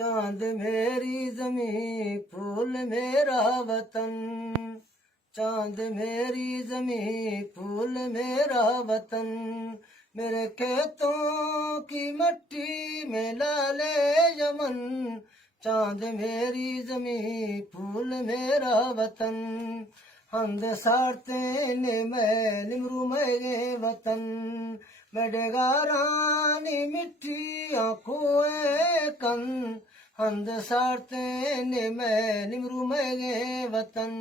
चांद मेरी ज़मीं फूल मेरा वतन, चांद मेरी ज़मीं फूल मेरा वतन, मेरे खेतों की मट्टी में लाले यमन, चांद मेरी ज़मीं फूल मेरा वतन, हमद सारते ने मैं निमरू मेरे वतन, मेडेगारानी मिट्टी आंखों कन, हमद सारते ने मैं निमरू मेरे वतन,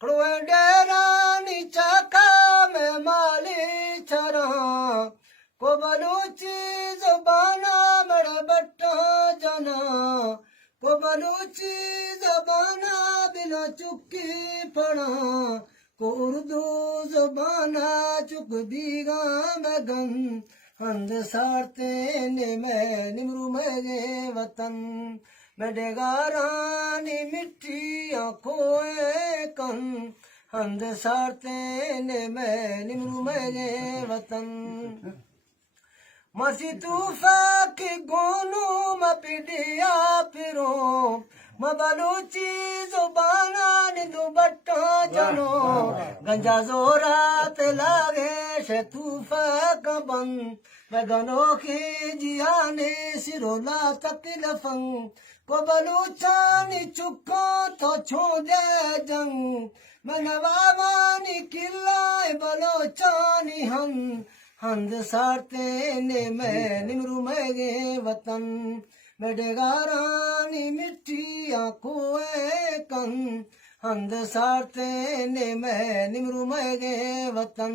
डेरानी चाका में माली चरा, को बलूची ज़बाना मेरा बट्टा जाना, को बलूची ज़बाना बिना चुक्की पढ़ा, को उर्दू ज़बाना चुक बीगा मगन, हंद सारते ने मैं निमरू मेरे वतन, मेडेगारानी मिट्टी आंखों कन, हंद सारते ने मैं निमरू मेरे वतन, मसी तूफा की गोनू मपिडिया फिरो, मबलूची ज़ुबाना निंदु बट्टा जनो, गंजा जोरात लागे शे तूफा कबन, मगनो की जियाने सिरोला तकलफं, को बलूचानी चुका तो छोड़े जंग, मनवावानी किल्लाए बलोचानी हम, हंद सारते ने मैं निमरू मेरे वतन, मेडेगारानी मिट्टी आंखों कन, हंद सारते ने मैं निमरू मेरे वतन,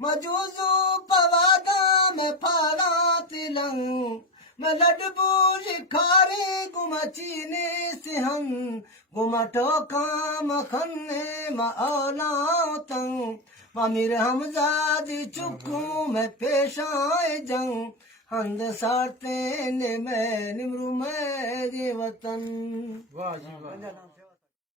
मजूजू पवादा में फाला तिलंग, मैं लडबू लिखारी गुमचीने से हम, गुमटोका मखन्ने मौलातंग, मामिर हमजादी चुकू मैं पेशाए जंग, हंद सारते ने मैं निमरू मेरे वतन। वाह जी वाह।